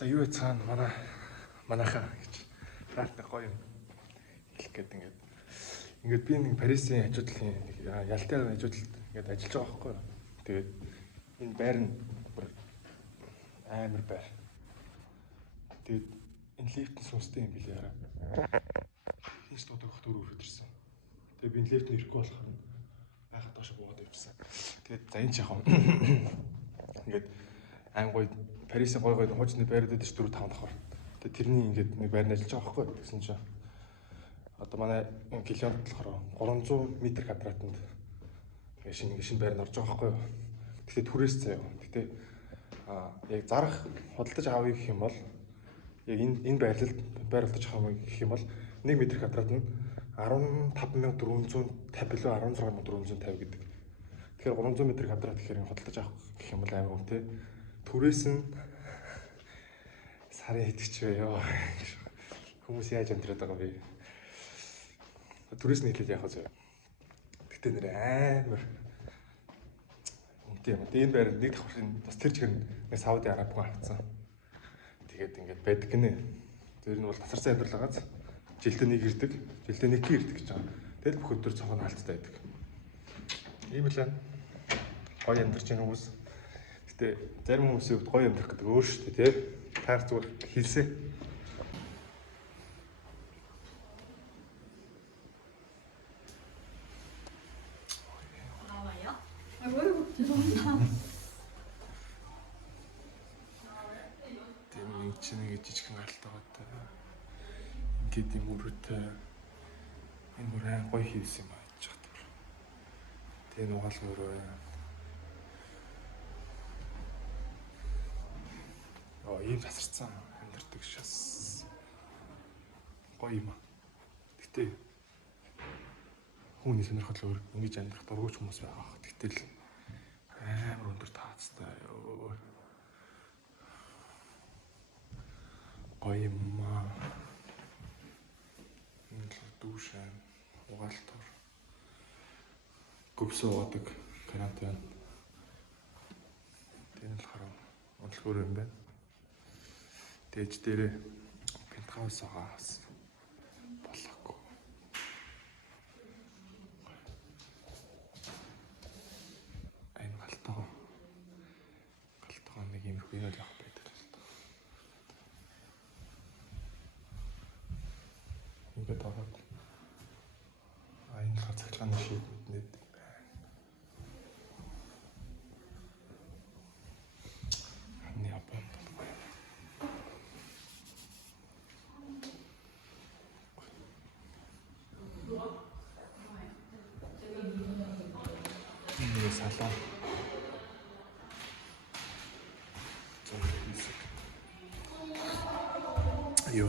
За юу яцгаана манайхаа гэж таалтай гоё юм хэлэх гээд ингээд би нэг Парисын ажуудлын нэг ялтай ажуудлалд ингээд ажиллаж байгаа байхгүй юу. Тэгээд энэ байр нь амар байр. Тэгээд энэ лифтийн сүнстэй юм билээ хараа. Хинч дуудах дөрөв өдөрсөн. Тэгээд би энэ лифтний ирэхгүй болох нь байхад доош буугаад явчихсан. Тэгээд за энэ ч яах вэ? Ингээд айн гоё Парисын гоё хуучны байрууд дэвш 4 5 давхар. Тэгээд тэрний ингээд нэг байрны ажиллаж байгаа байхгүй юу. Тэгсэн чинь одоо манай клиент болохоор 300 м квадратанд шинэ байр нь орж байгаа байхгүй юу. Гэхдээ түрээс заяа. Гэхдээ яг зарах худалдаж авъя гэх юм бол яг энэ байрлалд байрлуулж авах гэх юм бол 1 м квадрат нь 15450 билүү 16450 гэдэг. Тэгэхээр 300 м квадрат гэхээр худалдаж авах гэх юм бол амар үнэтэй. Түрээс нь сарын хэдэгч вэ ёо. Хүмүүс яаж амьдраад байгаа бэ? Түрээс нь хэлээд яах вэ? Гэтэ нэр амар үнэтэй юм. Энэ байр нэг давхрын бас тэр чигээр нэг Сауди Арабиг авцсан. Тэгээд ингээд байдаг гинэ. Тэр нь бол тасарсан амьдрал байгааз жилдээ нэг ирдэг, жилдээ нэг ирдэг гэж байгаа. Тэгэл бүх өдөр цохол хаалттай байдаг. Ийм л байна. Гоё амьдарч байгаа хүмүүс. Гэтэ зарим хүмүүсийн хувьд гоё амьдрах гэдэг өөр шүү дээ, тий? Таар зүгээр хэлсэ. Тэм нэг жижигхэн галтаатай. Ингээд юм өрөөтэй. Энэ мөрөө гоё хийсэн юм аа гэж байна. Тэгээ нугаал мөрөө. Ийм тасарсан амьдэрдэг шас. Гоё юм аа. Гэтэ хүний сонирхол өөр ингэж амьдрах дургуйч хүмүүс байгаа. Гэтэл амар өндөр таацтай. Гоё юм аа. Дүүшэн, угаалтар, гөвсөөдөг карантин. Тэр нь болохоор онцлогоор юм байна. Дэж дээрээ пентхаус байгаа болохгүй. Айн галтаа нэг юм их байгаад явах байдаг л та. Ингээд аваад энэ цахилгааны шийдвэрүүд нэт байна. Ханы апан. Энэ салон. Yo.